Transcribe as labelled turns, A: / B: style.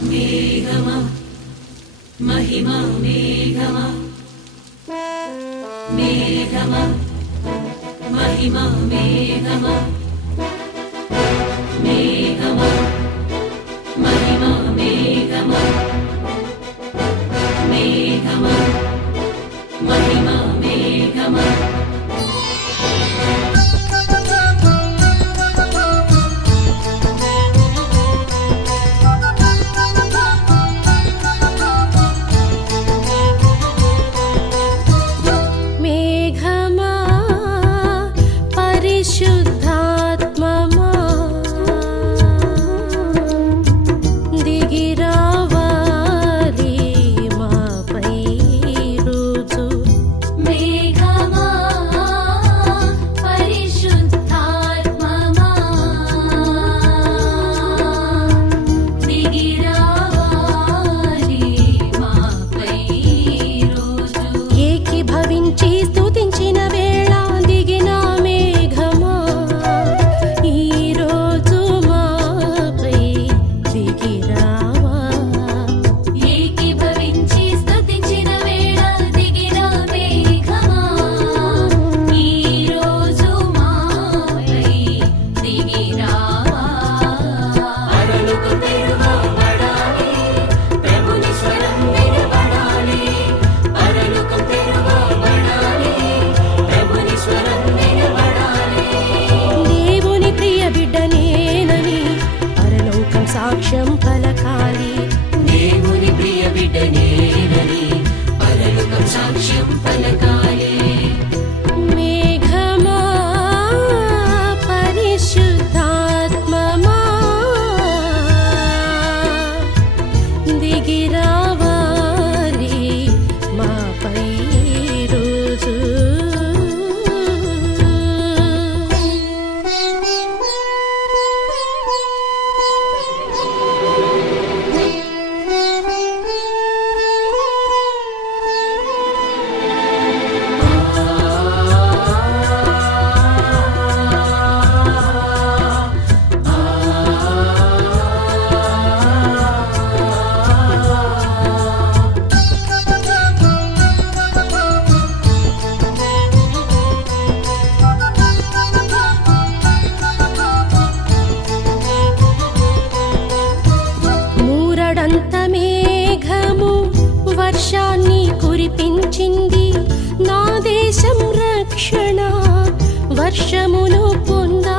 A: Mehama Mehama Mehama Mehama Mehama Mehama
B: should వర్షాన్ని కురిపించింది. నా దేశం రక్షణ వర్షమును పొందా